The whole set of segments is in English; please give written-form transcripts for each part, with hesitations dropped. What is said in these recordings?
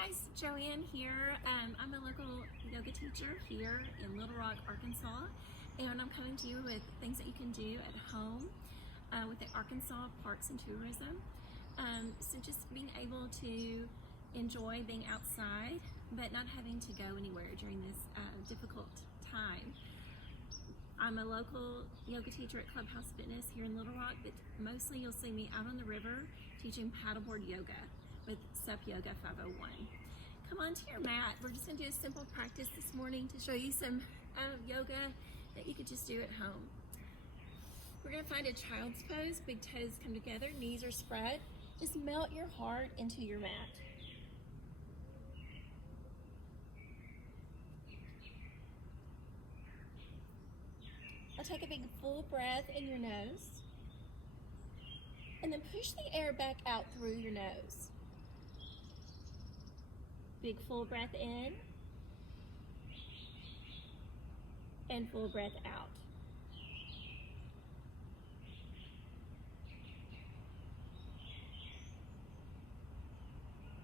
guys, Joanne here. I'm a local yoga teacher here in Little Rock, Arkansas, and I'm coming to you with things that you can do at home with the Arkansas Parks and Tourism. So just being able to enjoy being outside, but not having to go anywhere during this difficult time. I'm a local yoga teacher at Clubhouse Fitness here in Little Rock, but mostly you'll see me out on the river teaching paddleboard yoga with SUP Yoga 501. Come onto your mat. We're just going to do a simple practice this morning to show you some yoga that you could just do at home. We're going to find a child's pose. Big toes come together, knees are spread. Just melt your heart into your mat. Now take a big full breath in your nose, and then push the air back out through your nose. Big full breath in, and full breath out.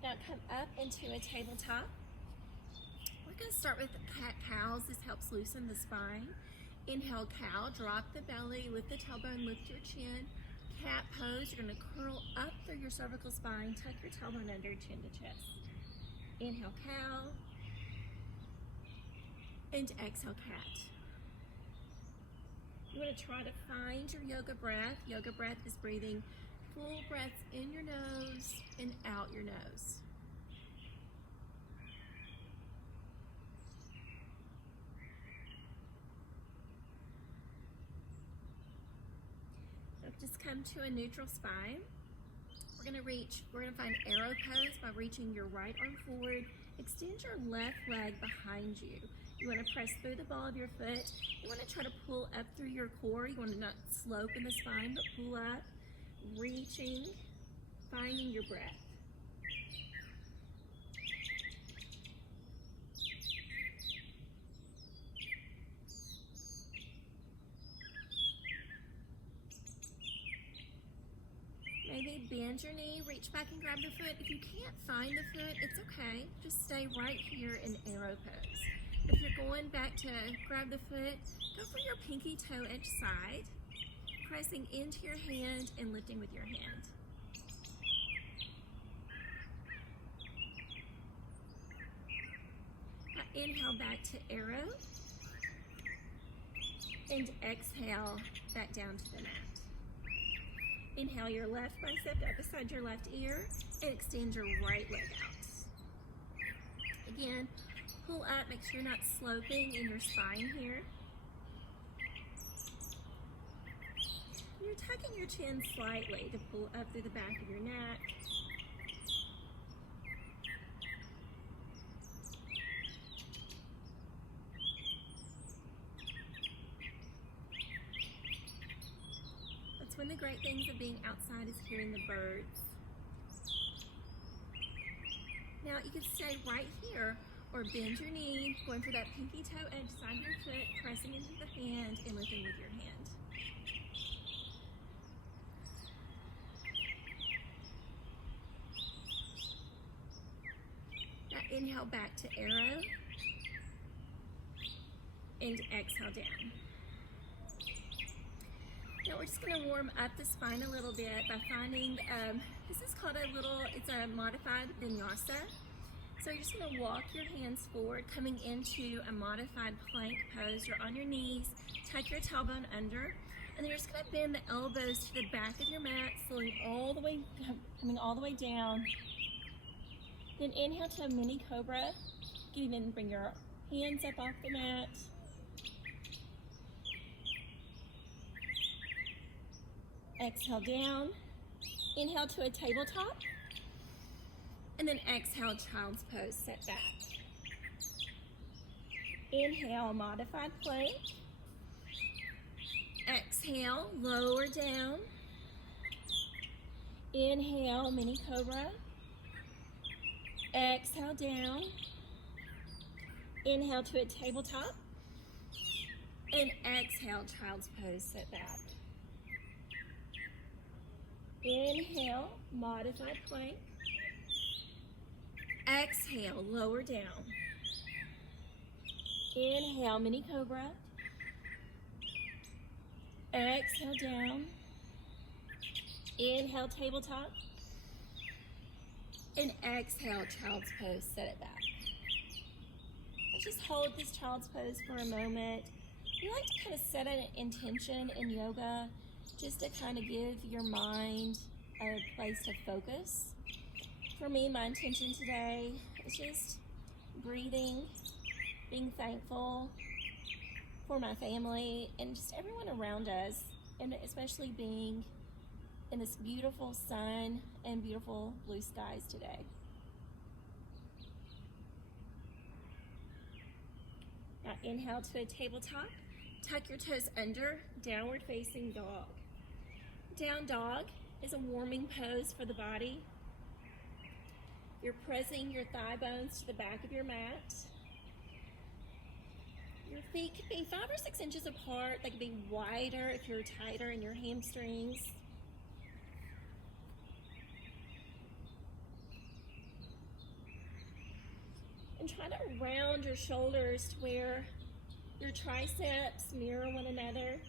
Now come up into a tabletop. We're going to start with cat-cows. This helps loosen the spine. Inhale, cow, drop the belly, lift the tailbone, lift your chin. Cat pose, you're going to curl up through your cervical spine, tuck your tailbone under, chin to chest. Inhale, cow, and exhale, cat. You want to try to find your yoga breath. Yoga breath is breathing full breaths in your nose and out your nose. Just come to a neutral spine. We're going to find arrow pose by reaching your right arm forward. Extend your left leg behind you. You want to press through the ball of your foot. You want to try to pull up through your core. You want to not slope in the spine, but pull up, reaching, finding your breath. Maybe bend your knee, reach back and grab the foot. If you can't find the foot, it's okay. Just stay right here in arrow pose. If you're going back to grab the foot, go for your pinky toe edge side, pressing into your hand and lifting with your hand. Now inhale back to arrow, and exhale back down to the mat. Inhale your left bicep up beside your left ear and extend your right leg out. Again, pull up, make sure you're not sloping in your spine here. You're tucking your chin slightly to pull up through the back of your neck. One of the great things of being outside is hearing the birds. Now you can stay right here or bend your knee, going for that pinky toe edge side of your foot, pressing into the hand and lifting with your hand. Now inhale back to arrow and exhale down. Now we're just going to warm up the spine a little bit by finding, this is called it's a modified vinyasa. So you're just going to walk your hands forward, coming into a modified plank pose. You're on your knees, tuck your tailbone under, and then you're just going to bend the elbows to the back of your mat, coming all the way down. Then inhale to a mini cobra. You can even bring your hands up off the mat. Exhale down, inhale to a tabletop, and then exhale, child's pose, set back. Inhale, modified plank. Exhale, lower down. Inhale, mini cobra. Exhale down. Inhale to a tabletop, and exhale, child's pose, set back. Inhale, modified plank. Exhale, lower down. Inhale, mini cobra. Exhale, down. Inhale, tabletop. And exhale, child's pose, set it back. Let's just hold this child's pose for a moment. We like to kind of set an intention in yoga just to kind of give your mind a place to focus. For me, my intention today is just breathing, being thankful for my family and just everyone around us, and especially being in this beautiful sun and beautiful blue skies today. Now inhale to a tabletop. Tuck your toes under, downward facing dog. Down dog is a warming pose for the body. You're pressing your thigh bones to the back of your mat. Your feet could be 5 or 6 inches apart. They could be wider if you're tighter in your hamstrings. And try to round your shoulders to where your triceps mirror one another.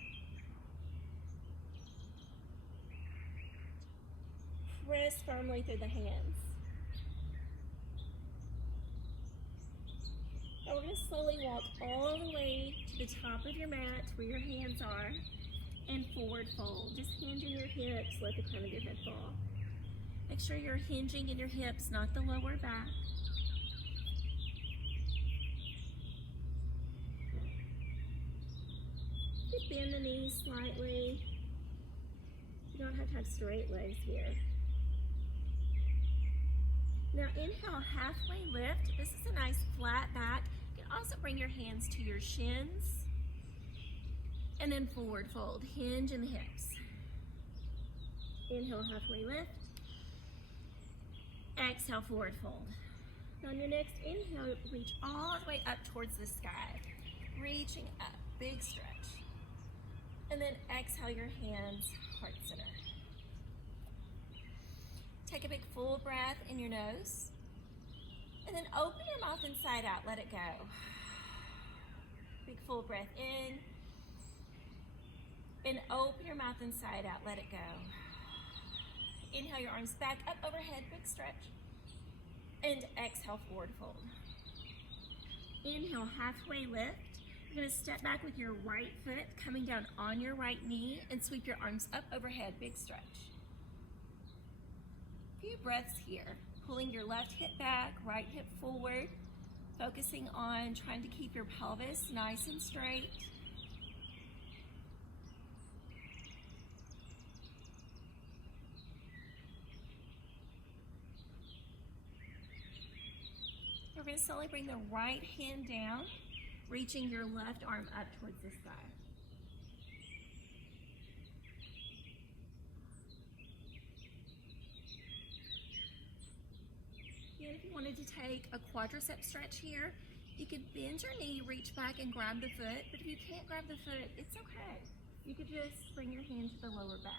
Press firmly through the hands. Now we're going to slowly walk all the way to the top of your mat where your hands are and forward fold. Just hinge in your hips, let the crown of your head fall. Make sure you're hinging in your hips, not the lower back. Bend the knees slightly. You don't have to have straight legs here. Now inhale, halfway lift. This is a nice flat back. You can also bring your hands to your shins. And then forward fold, hinge in the hips. Inhale, halfway lift. Exhale, forward fold. Now on your next inhale, reach all the way up towards the sky. Reaching up, big stretch. And then exhale your hands, heart center. Take a big full breath in your nose. And then open your mouth inside out, let it go. Big full breath in. And open your mouth inside out, let it go. Inhale your arms back up overhead, big stretch. And exhale, forward fold. Inhale, halfway lift. You're going to step back with your right foot coming down on your right knee and sweep your arms up overhead, big stretch. A few breaths here. Pulling your left hip back, right hip forward, focusing on trying to keep your pelvis nice and straight. We're going to slowly bring the right hand down, reaching your left arm up towards the sky. And if you wanted to take a quadricep stretch here, you could bend your knee, reach back and grab the foot, but if you can't grab the foot, it's okay. You could just bring your hand to the lower back.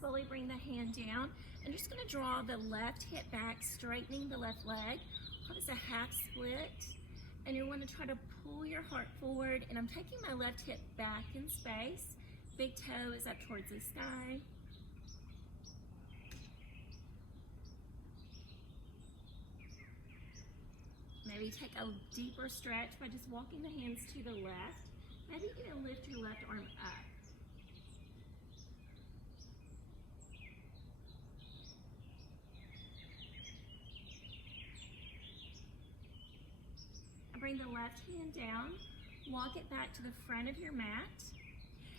Slowly bring the hand down. I'm just going to draw the left hip back, straightening the left leg. Hold as a half split. And you want to try to pull your heart forward. And I'm taking my left hip back in space. Big toe is up towards the sky. Maybe take a deeper stretch by just walking the hands to the left. Maybe you can lift your left arm up. Bring the left hand down, walk it back to the front of your mat.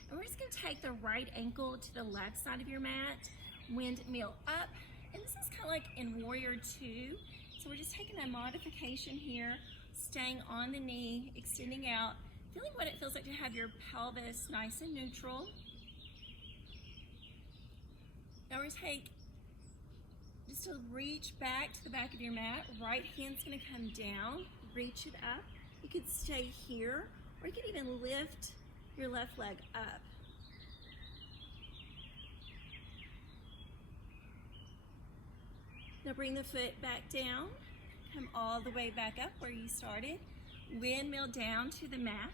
And we're just going to take the right ankle to the left side of your mat, windmill up. And this is kind of like in Warrior 2. So we're just taking a modification here, staying on the knee, extending out, feeling what it feels like to have your pelvis nice and neutral. Now we're going to take, just to reach back to the back of your mat, right hand's going to come down. Reach it up. You could stay here, or you could even lift your left leg up. Now bring the foot back down. Come all the way back up where you started. Windmill down to the mat.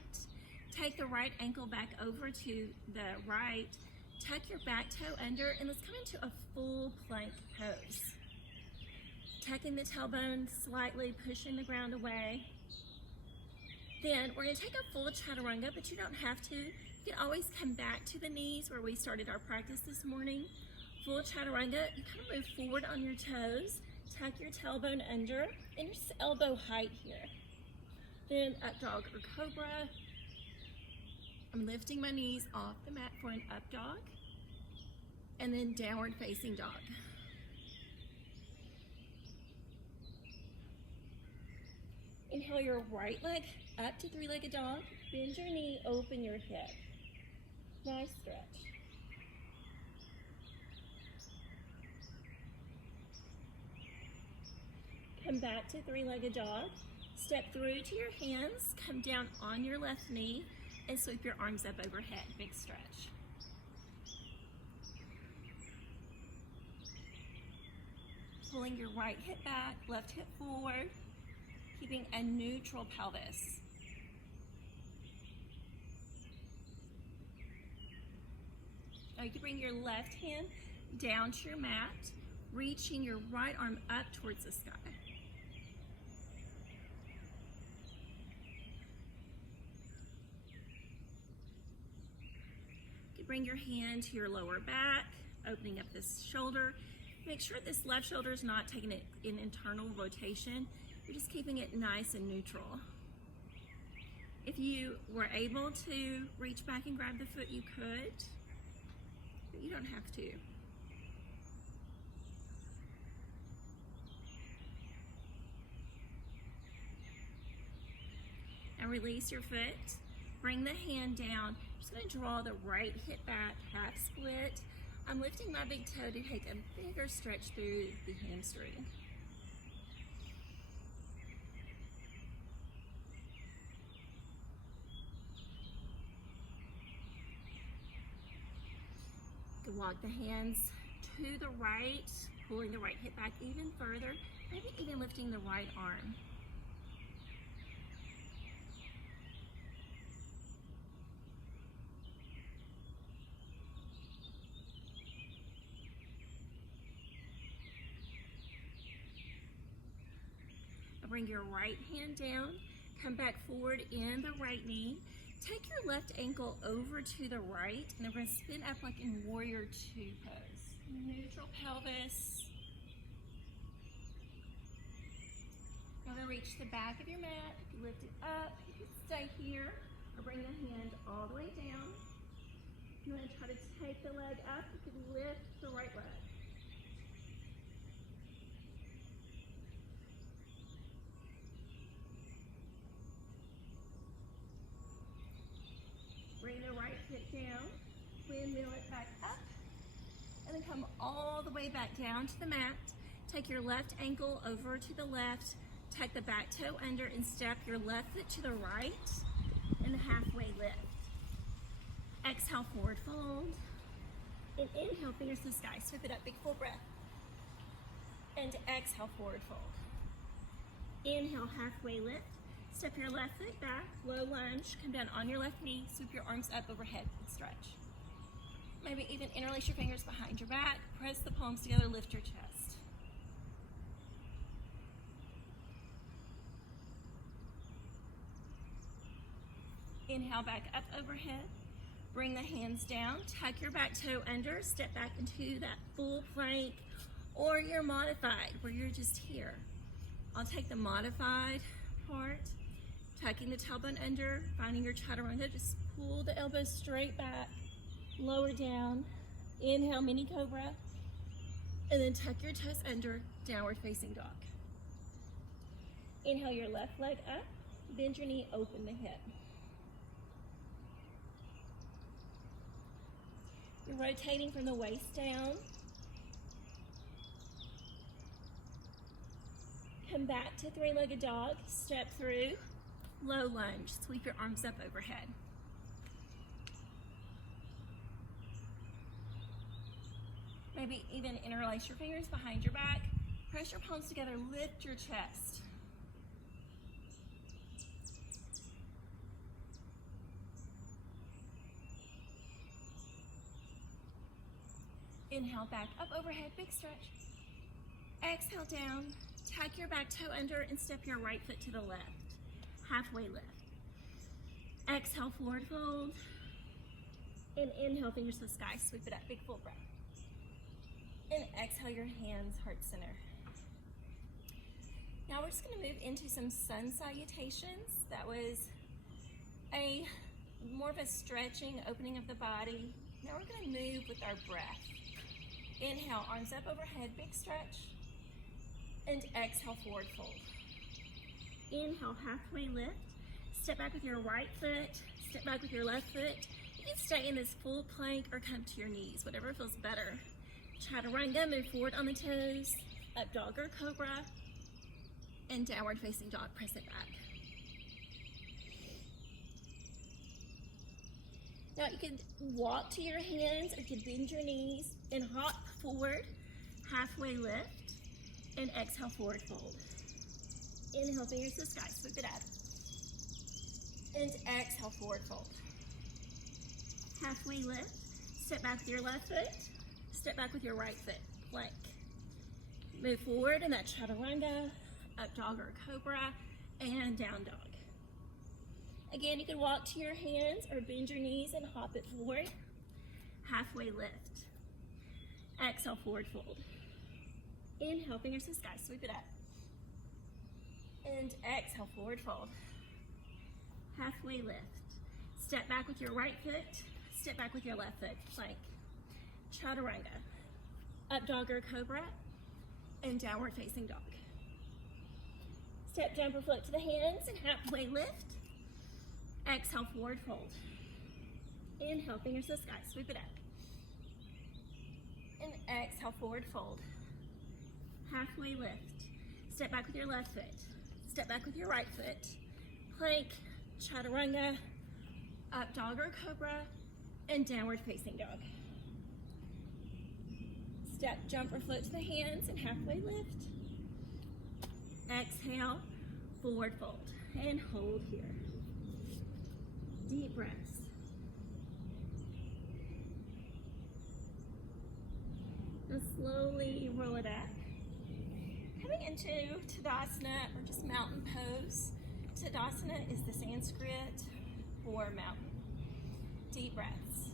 Take the right ankle back over to the right. Tuck your back toe under and let's come into a full plank pose. Tucking the tailbone slightly, pushing the ground away. Then we're going to take a full chaturanga, but you don't have to. You can always come back to the knees where we started our practice this morning. Full chaturanga, you kind of move forward on your toes. Tuck your tailbone under and just elbow height here. Then up dog or cobra. I'm lifting my knees off the mat for an up dog. And then downward facing dog. Inhale your right leg up to three-legged dog. Bend your knee, open your hip. Nice stretch. Come back to three-legged dog. Step through to your hands, come down on your left knee, and sweep your arms up overhead. Big stretch. Pulling your right hip back, left hip forward, keeping a neutral pelvis. Now you can bring your left hand down to your mat, reaching your right arm up towards the sky. Bring your hand to your lower back, opening up this shoulder. Make sure this left shoulder is not taking it in internal rotation. You're just keeping it nice and neutral. If you were able to reach back and grab the foot, you could, but you don't have to. Now release your foot. Bring the hand down. I'm just going to draw the right hip back, half split. I'm lifting my big toe to take a bigger stretch through the hamstring. You can walk the hands to the right, pulling the right hip back even further, maybe even lifting the right arm. Bring your right hand down, come back forward in the right knee. Take your left ankle over to the right, and then we're going to spin up like in Warrior Two pose. Neutral pelvis. Now to reach the back of your mat. If you lift it up, you can stay here, or bring the hand all the way down. If you want to try to take the leg up, you can lift the right leg. Bring the right hip down, windmill it back up, and then come all the way back down to the mat. Take your left ankle over to the left, tuck the back toe under, and step your left foot to the right, and halfway lift. Exhale, forward fold, and inhale, fingers to the sky. Sweep it up, big full breath. And exhale, forward fold. Inhale, halfway lift. Step your left foot back, low lunge, come down on your left knee, sweep your arms up overhead and stretch. Maybe even interlace your fingers behind your back, press the palms together, lift your chest. Inhale back up overhead, bring the hands down, tuck your back toe under, step back into that full plank, or your modified, where you're just here. I'll take the modified part. Tucking the tailbone under, finding your chaturanga, just pull the elbows straight back, lower down, inhale, mini cobra, and then tuck your toes under, downward facing dog. Inhale your left leg up, bend your knee, open the hip. You're rotating from the waist down. Come back to three-legged dog, step through, low lunge, sweep your arms up overhead. Maybe even interlace your fingers behind your back. Press your palms together, lift your chest. Inhale, back up overhead, big stretch. Exhale down, tuck your back toe under and step your right foot to the left. Halfway lift. Exhale, forward fold. And inhale, fingers to the sky, sweep it up, big full breath. And exhale your hands, heart center. Now we're just gonna move into some sun salutations. That was more of a stretching, opening of the body. Now we're gonna move with our breath. Inhale, arms up overhead, big stretch. And exhale, forward fold. Inhale, halfway lift. Step back with your right foot, step back with your left foot. You can stay in this full plank or come to your knees, whatever feels better. Chaturanga, move forward on the toes, up dog or cobra, and downward facing dog, press it back. Now you can walk to your hands or you can bend your knees and hop forward, halfway lift, and exhale, forward fold. Inhale, fingers to the sky, sweep it up. And exhale, forward fold. Halfway lift, step back with your left foot, step back with your right foot, plank. Move forward in that chaturanga, up dog or cobra, and down dog. Again, you can walk to your hands or bend your knees and hop it forward. Halfway lift. Exhale, forward fold. Inhale, fingers to the sky, sweep it up. And exhale, forward fold. Halfway lift. Step back with your right foot, step back with your left foot, plank. Chaturanga, up dog or cobra, and downward facing dog. Step, jump, or float to the hands and halfway lift. Exhale, forward fold. Inhale, fingers to the sky, sweep it up. And exhale, forward fold. Halfway lift. Step back with your left foot, step back with your right foot, plank, chaturanga, up dog or cobra, and downward facing dog. Step, jump, or float to the hands and halfway lift. Exhale, forward fold, and hold here. Deep breaths. Now slowly roll it up. Coming into Tadasana, or just mountain pose. Tadasana is the Sanskrit for mountain. Deep breaths.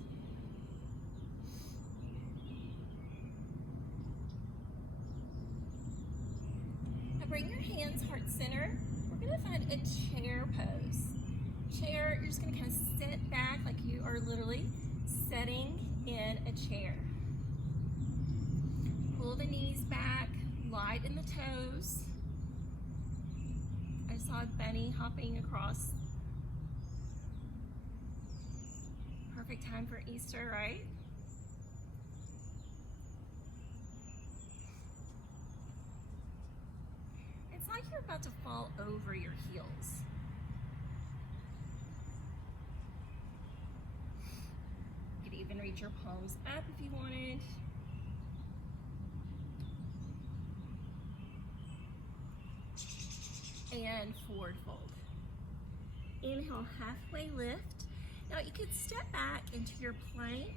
Now bring your hands heart center. We're going to find a chair pose. Chair, you're just going to kind of sit back like you are literally sitting in a chair. Pull the knees back, light in the toes. I saw a bunny hopping across. Perfect time for Easter, right? It's like you're about to fall over your heels. You could even reach your palms up if you wanted. And forward fold. Inhale, halfway lift. Now you could step back into your plank,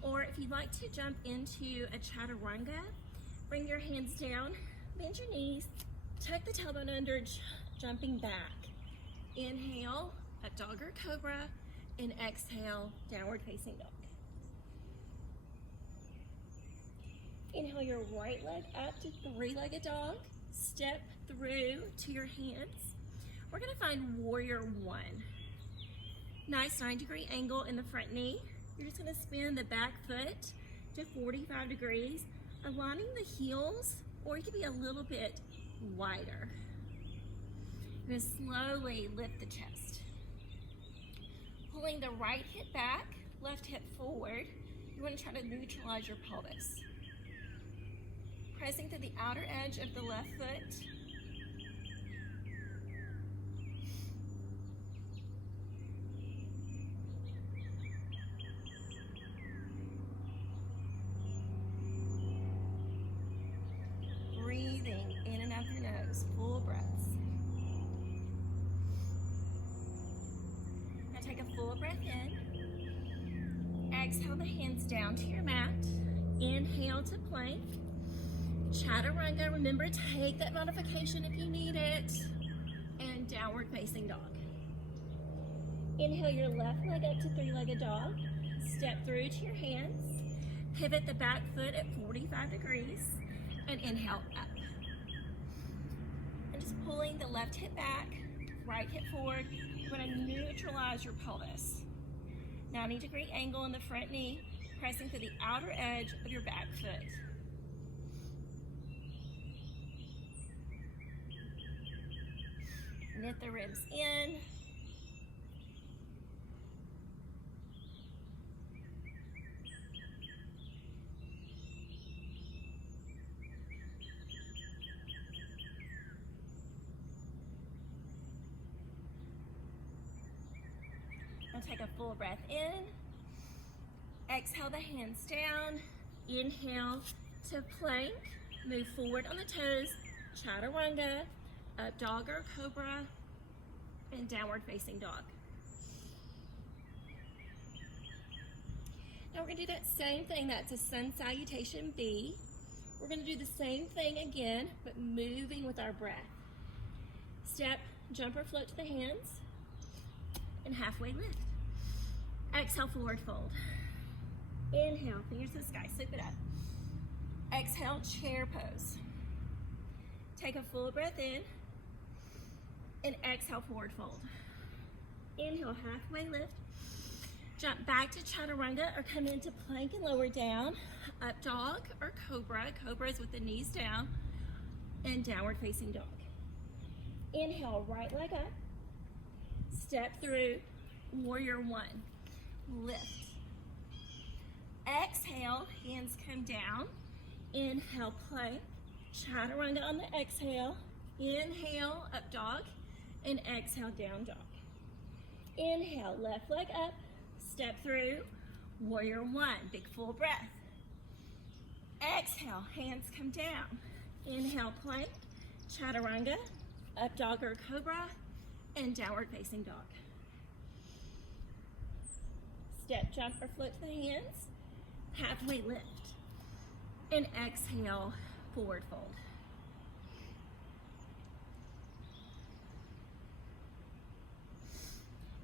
or if you'd like to jump into a chaturanga, bring your hands down, bend your knees, tuck the tailbone under, jumping back. Inhale, up dog or cobra, and exhale, downward facing dog. Inhale your right leg up to three-legged dog. Step through to your hands. We're going to find warrior one. Nice 90-degree angle in the front knee. You're just going to spin the back foot to 45 degrees, aligning the heels, or you could be a little bit wider. You're going to slowly lift the chest. Pulling the right hip back, left hip forward. You want to try to neutralize your pelvis. Pressing to the outer edge of the left foot. Exhale the hands down to your mat. Inhale to plank. Chaturanga, remember, take that modification if you need it. And downward facing dog. Inhale your left leg up to three-legged dog. Step through to your hands. Pivot the back foot at 45 degrees. And inhale up. And just pulling the left hip back, right hip forward. You're going to neutralize your pelvis. 90-degree angle in the front knee, pressing through the outer edge of your back foot. Knit the ribs in. Now take a full breath in. Exhale the hands down. Inhale to plank. Move forward on the toes. Chaturanga. Up dog or cobra, and downward facing dog. Now we're going to do that same thing. That's a sun salutation B. We're going to do the same thing again, but moving with our breath. Step, jump or float to the hands, and halfway lift. Exhale, forward fold. Inhale, fingers to the sky, sweep it up. Exhale, chair pose. Take a full breath in. And exhale, forward fold. Inhale, halfway lift. Jump back to chaturanga or come into plank and lower down. Up dog or cobra. Cobra is with the knees down. And downward facing dog. Inhale, right leg up. Step through, warrior one. Lift. Exhale, hands come down. Inhale, plank. Chaturanga on the exhale. Inhale, up dog. And exhale, down dog. Inhale, left leg up. Step through, warrior one. Big full breath. Exhale, hands come down. Inhale, plank. Chaturanga, up dog or cobra. And downward facing dog. Step, jump, or float to the hands. Halfway lift. And exhale, forward fold.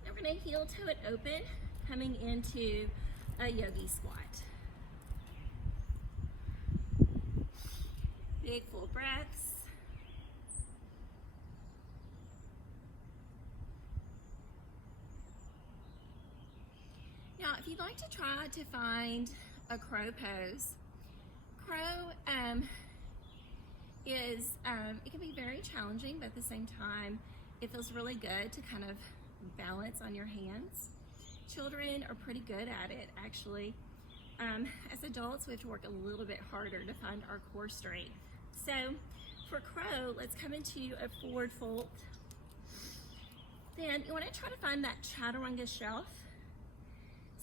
Now we're going to heel toe it open, coming into a yogi squat. Big full breaths. Now, if you'd like to try to find a crow pose, crow it can be very challenging, but at the same time, it feels really good to kind of balance on your hands. Children are pretty good at it, actually. As adults, we have to work a little bit harder to find our core strength. So for crow, let's come into a forward fold. Then you want to try to find that chaturanga shelf.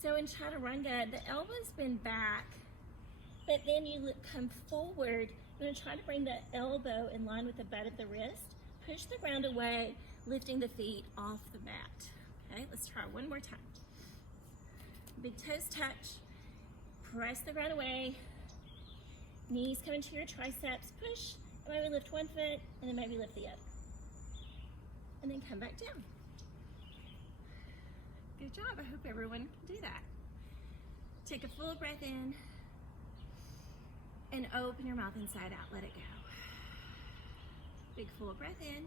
So in chaturanga, the elbows bend back, but then you come forward. You're going to try to bring the elbow in line with the butt of the wrist. Push the ground away, lifting the feet off the mat. Okay, let's try one more time. Big toes touch. Press the ground away. Knees come into your triceps. Push. And maybe lift one foot, and then maybe lift the other. And then come back down. Good job. I hope everyone can do that. Take a full breath in. And open your mouth inside out. Let it go. Big full breath in.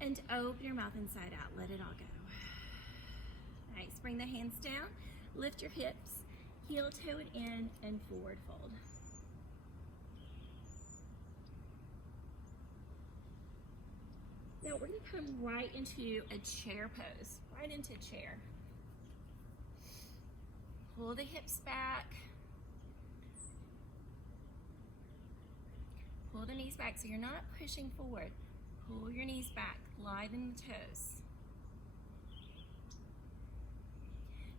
And open your mouth inside out. Let it all go. Nice. Bring the hands down. Lift your hips. Heel toe it in and forward fold. Now we're going to come right into a chair pose. Right into chair. Pull the hips back. Pull the knees back so you're not pushing forward. Pull your knees back, gliden the toes.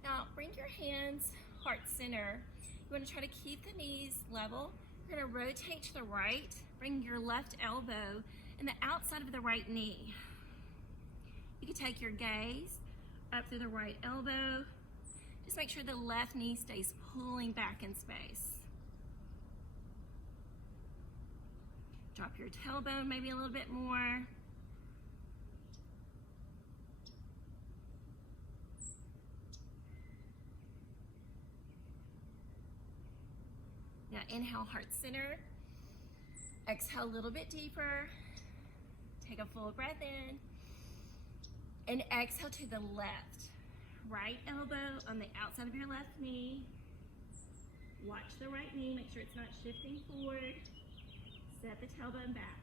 Now bring your hands heart center. You want to try to keep the knees level. You're going to rotate to the right. Bring your left elbow in the outside of the right knee. You can take your gaze up through the right elbow. Just make sure the left knee stays pulling back in space. Drop your tailbone maybe a little bit more. Now inhale, heart center. Exhale a little bit deeper. Take a full breath in. And exhale to the left. Right elbow on the outside of your left knee. Watch the right knee, make sure it's not shifting forward. Set the tailbone back.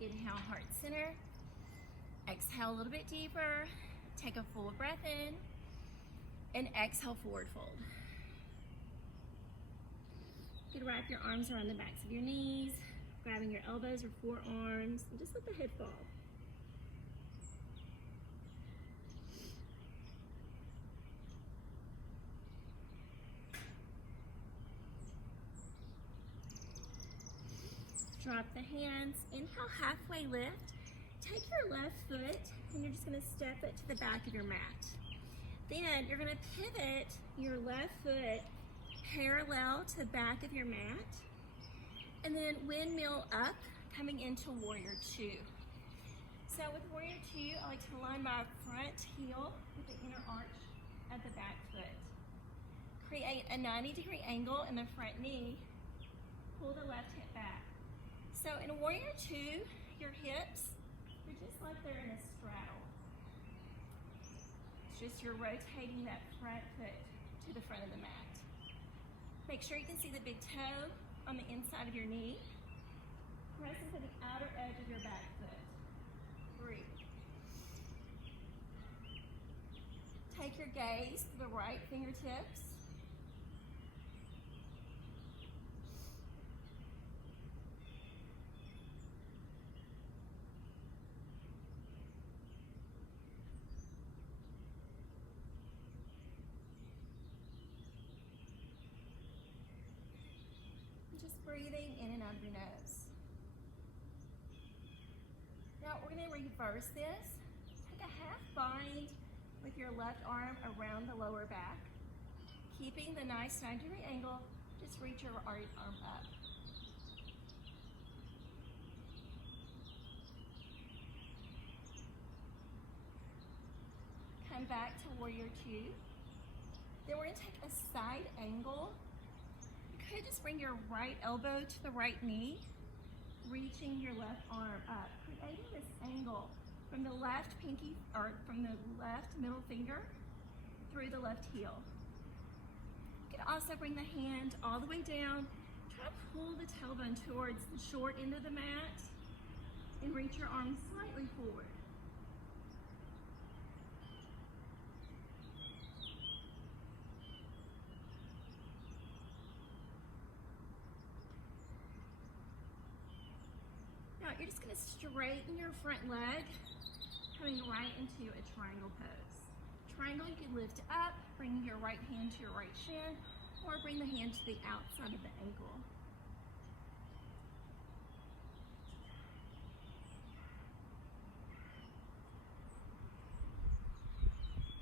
Inhale, heart center. Exhale a little bit deeper. Take a full breath in. And exhale, forward fold. You can wrap your arms around the backs of your knees, grabbing your elbows or forearms, and just let the head fall. Drop the hands. Inhale, halfway lift. Take your left foot and you're just going to step it to the back of your mat. Then you're going to pivot your left foot parallel to the back of your mat. And then windmill up, coming into Warrior Two. So with Warrior Two, I like to align my front heel with the inner arch at the back foot. Create a 90-degree angle in the front knee. Pull the left hip back. So in Warrior Two, your hips are just like they're in a straddle. It's just you're rotating that front foot to the front of the mat. Make sure you can see the big toe on the inside of your knee. Press into the outer edge of your back foot. Breathe. Take your gaze to the right fingertips. Just breathing in and out of your nose. Now we're going to reverse this. Take a half bind with your left arm around the lower back. Keeping the nice 90-degree angle, just reach your right arm up. Come back to Warrior Two. Then we're going to take a side angle. You could just bring your right elbow to the right knee, reaching your left arm up, creating this angle from the left pinky, or from the left middle finger through the left heel. You can also bring the hand all the way down. Try to pull the tailbone towards the short end of the mat and reach your arms slightly forward. Now you're just going to straighten your front leg, coming right into a triangle pose. Triangle, you can lift up, bring your right hand to your right shin, or bring the hand to the outside of the ankle.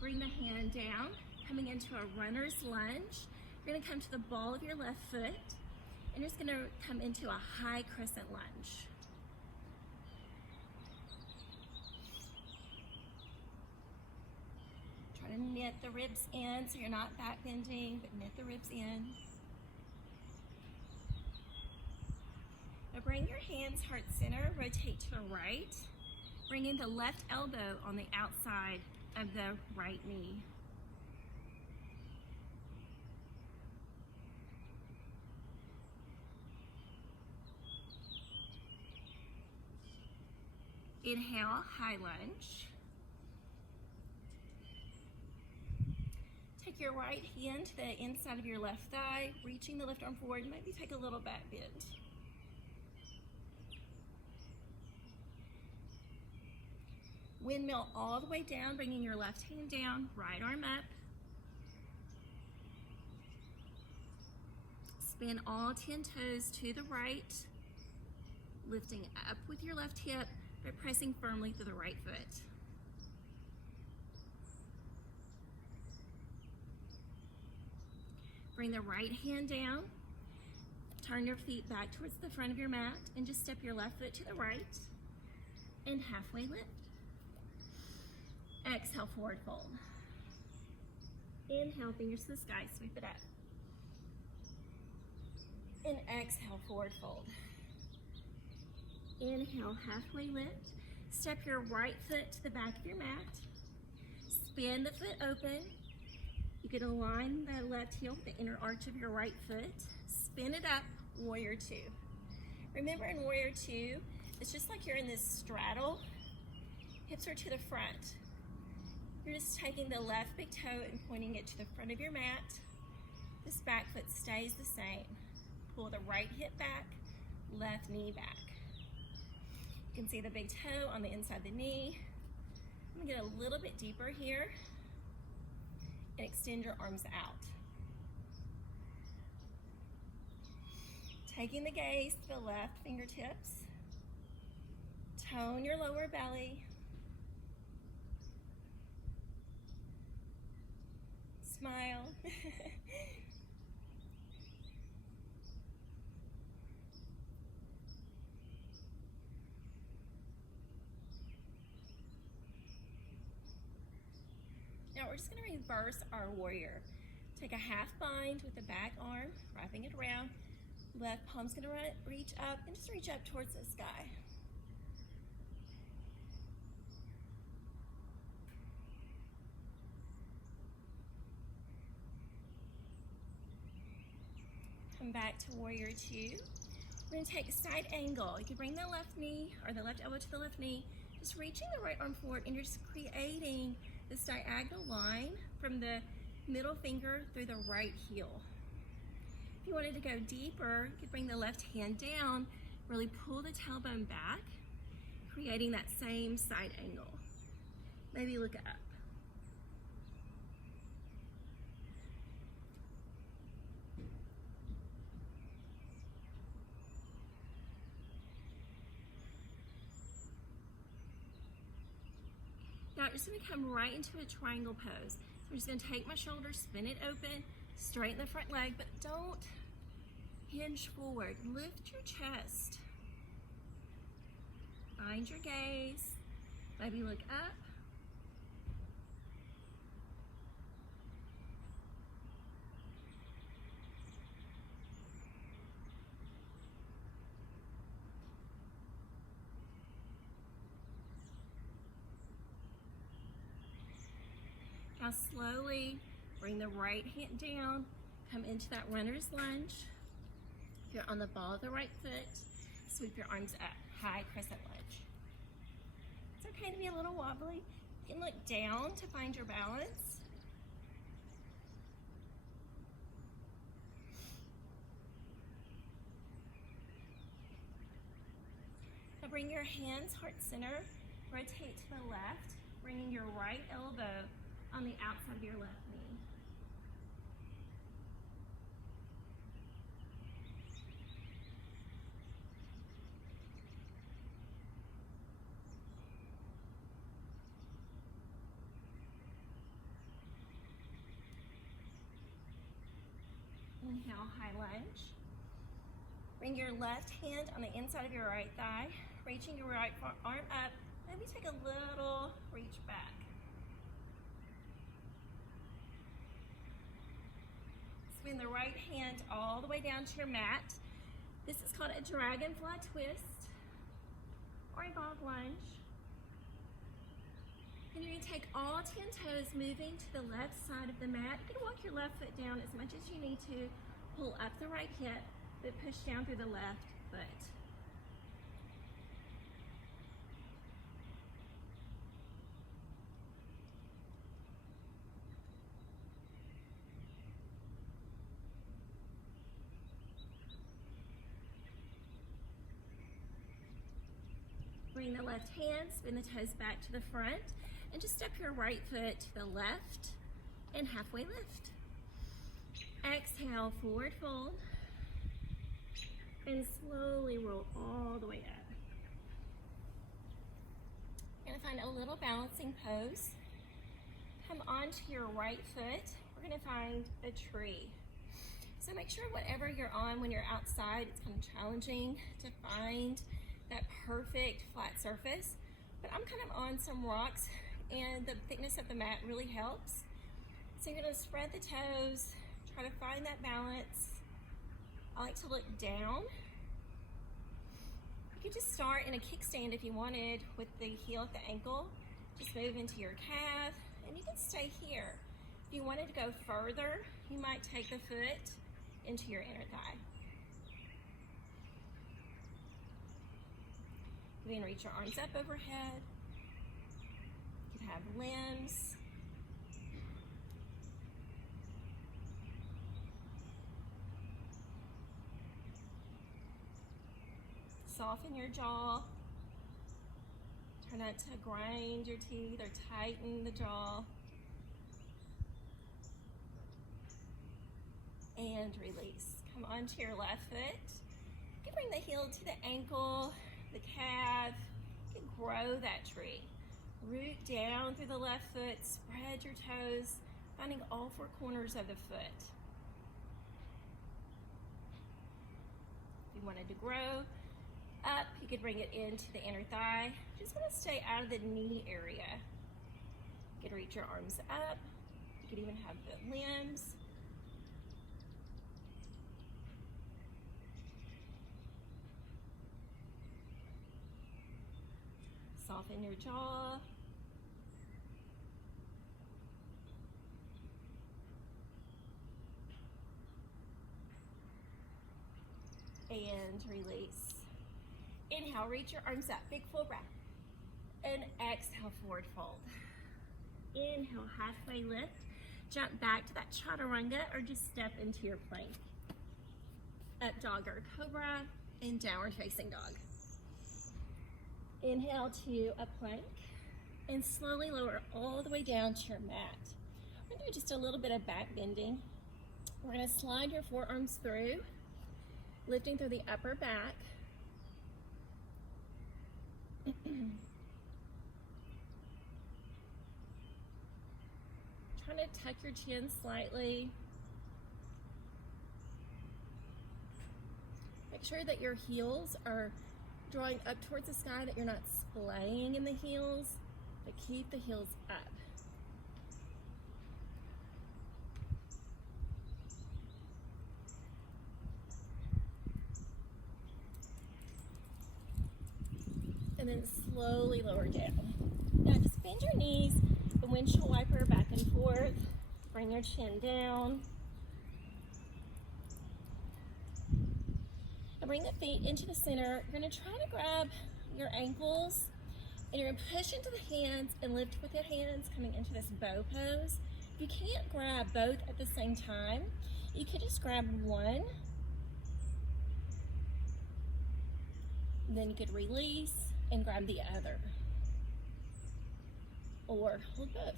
Bring the hand down, coming into a runner's lunge. You're going to come to the ball of your left foot, and you're just going to come into a high crescent lunge. Try to knit the ribs in so you're not back bending, but knit the ribs in. Now bring your hands heart center, rotate to the right, bringing the left elbow on the outside of the right knee. Inhale, high lunge. Take your right hand to the inside of your left thigh, reaching the left arm forward, maybe take a little back bend. Windmill all the way down, bringing your left hand down, right arm up. Spin all 10 toes to the right, lifting up with your left hip, but pressing firmly through the right foot. Bring the right hand down, turn your feet back towards the front of your mat, and just step your left foot to the right, and halfway lift. Exhale, forward fold. Inhale, fingers to the sky, sweep it up. And exhale, forward fold. Inhale, halfway lift. Step your right foot to the back of your mat. Spin the foot open. You can align the left heel with the inner arch of your right foot. Spin it up, warrior two. Remember in warrior two, it's just like you're in this straddle. Hips are to the front. You're just taking the left big toe and pointing it to the front of your mat. This back foot stays the same. Pull the right hip back, left knee back. You can see the big toe on the inside of the knee. I'm gonna get a little bit deeper here and extend your arms out. Taking the gaze to the left fingertips. Tone your lower belly. Smile. Now we're just going to reverse our warrior. Take a half bind with the back arm, wrapping it around. Left palm's going to reach up, and just reach up towards the sky. Come back to warrior two. We're going to take a side angle. You can bring the left knee or the left elbow to the left knee, just reaching the right arm forward, and you're just creating this diagonal line from the middle finger through the right heel. If you wanted to go deeper, you could bring the left hand down, really pull the tailbone back, creating that same side angle. Maybe look up. Now we're just going to come right into a triangle pose. So we're just going to take my shoulders, spin it open, straighten the front leg, but don't hinge forward. Lift your chest. Find your gaze. Maybe look up. Now slowly bring the right hand down, come into that runner's lunge. If you're on the ball of the right foot, sweep your arms up, high crescent lunge. It's okay to be a little wobbly. You can look down to find your balance. Now bring your hands heart center, rotate to the left, bringing your right elbow on the outside of your left knee. Inhale, high lunge. Bring your left hand on the inside of your right thigh, reaching your right arm up. Maybe take a little reach back. Spin the right hand all the way down to your mat. This is called a dragonfly twist or a bob lunge. And you're going to take all 10 toes moving to the left side of the mat. You can walk your left foot down as much as you need to. Pull up the right hip, but push down through the left foot. grabbing the left hand, spin the toes back to the front, and just step your right foot to the left and halfway lift. Exhale, forward fold, and slowly roll all the way up. You're gonna find a little balancing pose. Come onto your right foot. We're gonna find a tree. So make sure whatever you're on when you're outside, it's kind of challenging to find that perfect flat surface. But I'm kind of on some rocks and the thickness of the mat really helps. So you're gonna spread the toes, try to find that balance. I like to look down. You could just start in a kickstand if you wanted with the heel at the ankle. Just move into your calf and you can stay here. If you wanted to go further, you might take the foot into your inner thigh. You can reach your arms up overhead. You can have limbs. Soften your jaw. Try not to grind your teeth or tighten the jaw. And release. Come onto your left foot. You can bring the heel to the ankle, the calf. You can grow that tree. Root down through the left foot, spread your toes, finding all four corners of the foot. If you wanted to grow up, you could bring it into the inner thigh. Just want to stay out of the knee area. You could reach your arms up. You could even have the limbs. Soften your jaw. And release. Inhale, reach your arms up, big full breath. And exhale, forward fold. Inhale, halfway lift. Jump back to that chaturanga or just step into your plank. Up dog or cobra and downward facing dog. Inhale to a plank and slowly lower all the way down to your mat. We're gonna do just a little bit of back bending. We're gonna slide your forearms through, lifting through the upper back. Trying to tuck your chin slightly. Make sure that your heels are drawing up towards the sky, that you're not splaying in the heels, but keep the heels up. And then slowly lower down. Now just bend your knees, the windshield wiper back and forth. Bring your chin down. Now bring the feet into the center. You're gonna try to grab your ankles and you're gonna push into the hands and lift with the hands, coming into this bow pose. If you can't grab both at the same time, you could just grab one. And then you could release and grab the other. Or hold both.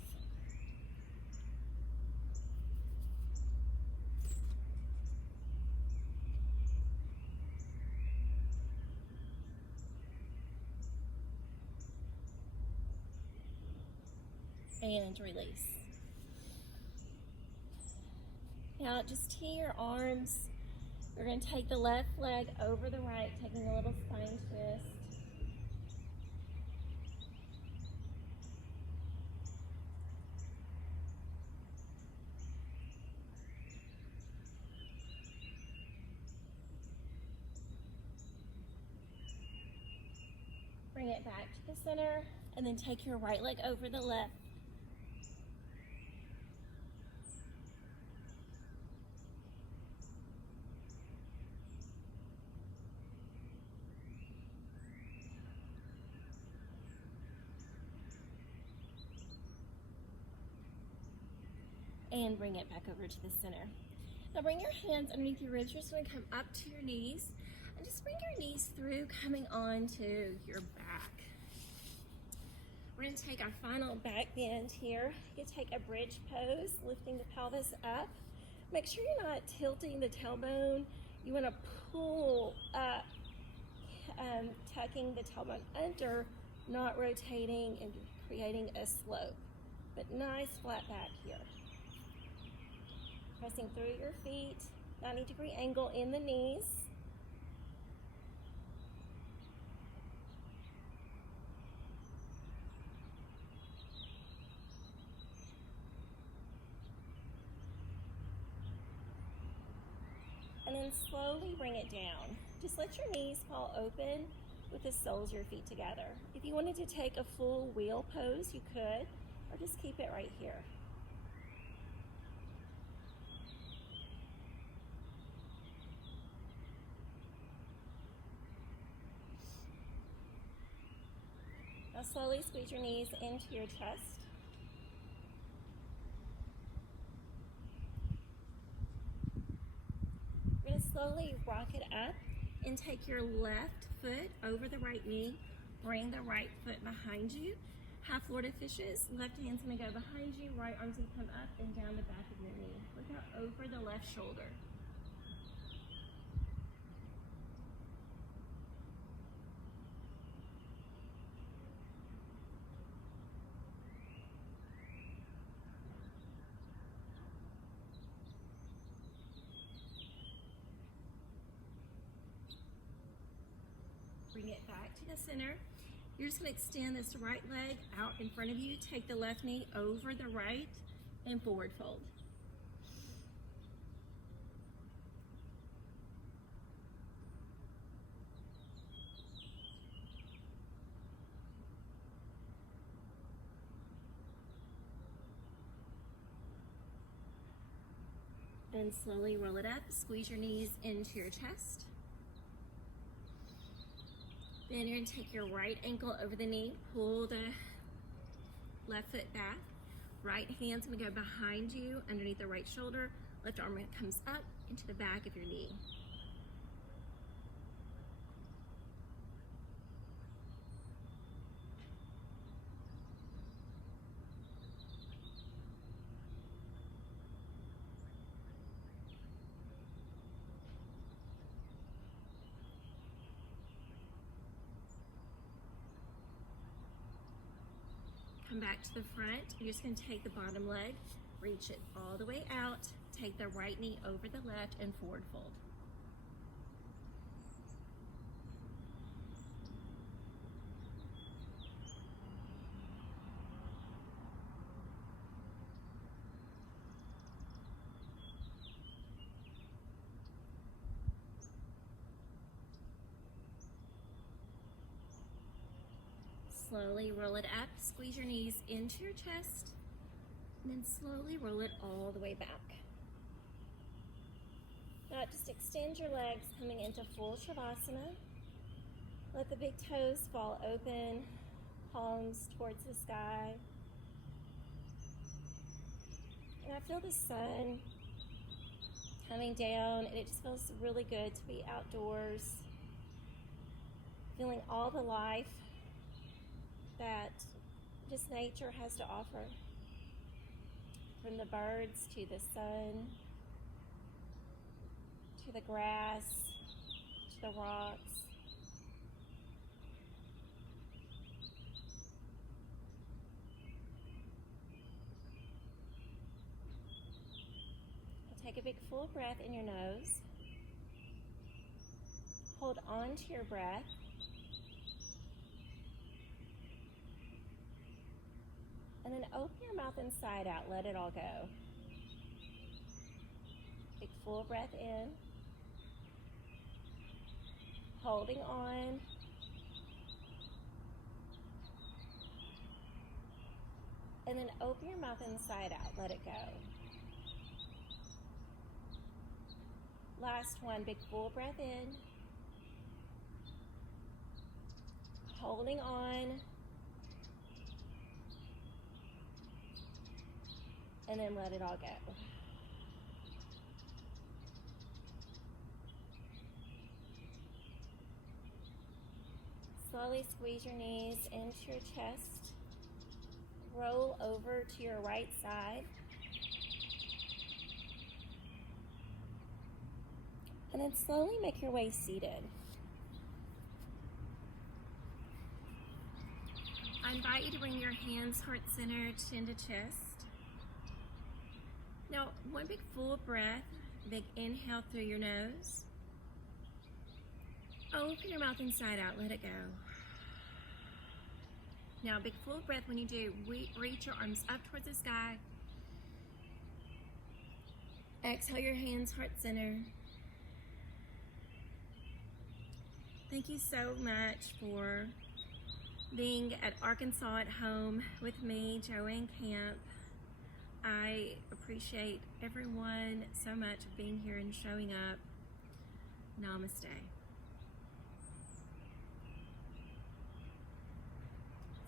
And release. Now just tee your arms. We're going to take the left leg over the right, taking a little spine twist. Bring it back to the center, and then take your right leg over the left. And bring it back over to the center. Now bring your hands underneath your ribs. You're just going to come up to your knees and just bring your knees through, coming onto your back. We're going to take our final back bend here. You take a bridge pose, lifting the pelvis up. Make sure you're not tilting the tailbone. You want to pull up, tucking the tailbone under, not rotating and creating a slope. But nice flat back here. Pressing through your feet, 90-degree angle in the knees. And then slowly bring it down. Just let your knees fall open with the soles of your feet together. If you wanted to take a full wheel pose, you could, or just keep it right here. Now slowly squeeze your knees into your chest. You're going to slowly rock it up and take your left foot over the right knee. Bring the right foot behind you. Half Florida fishes. Left hand's going to go behind you. Right arm's going to come up and down the back of your knee. Look out over the left shoulder. Bring it back to the center. You're just going to extend this right leg out in front of you. Take the left knee over the right and forward fold. Then slowly roll it up. Squeeze your knees into your chest. Then you're going to take your right ankle over the knee, pull the left foot back. Right hand's going to go behind you, underneath the right shoulder. Left arm comes up into the back of your knee. Come back to the front. You're just going to take the bottom leg, reach it all the way out, take the right knee over the left and forward fold. Slowly roll it up, squeeze your knees into your chest, and then slowly roll it all the way back. Now just extend your legs coming into full Shavasana. Let the big toes fall open, palms towards the sky. And I feel the sun coming down, and it just feels really good to be outdoors, feeling all the life that just nature has to offer. From the birds to the sun, to the grass, to the rocks. Take a big full breath in your nose. Hold on to your breath. And then open your mouth inside out, let it all go. Big full breath in. Holding on. And then open your mouth inside out, let it go. Last one, big full breath in. Holding on. And then let it all go. Slowly squeeze your knees into your chest. roll over to your right side. And then slowly make your way seated. I invite you to bring your hands heart-centered, chin to chest. Now, one big full breath, big inhale through your nose. Open your mouth inside out, let it go. Now, a big full breath when you do, reach your arms up towards the sky. Exhale your hands heart-centered. Thank you so much for being at Arkansas at Home with me, Joanne Camp. I appreciate everyone so much of being here and showing up. Namaste.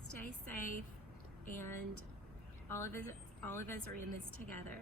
Stay safe, and all of us are in this together.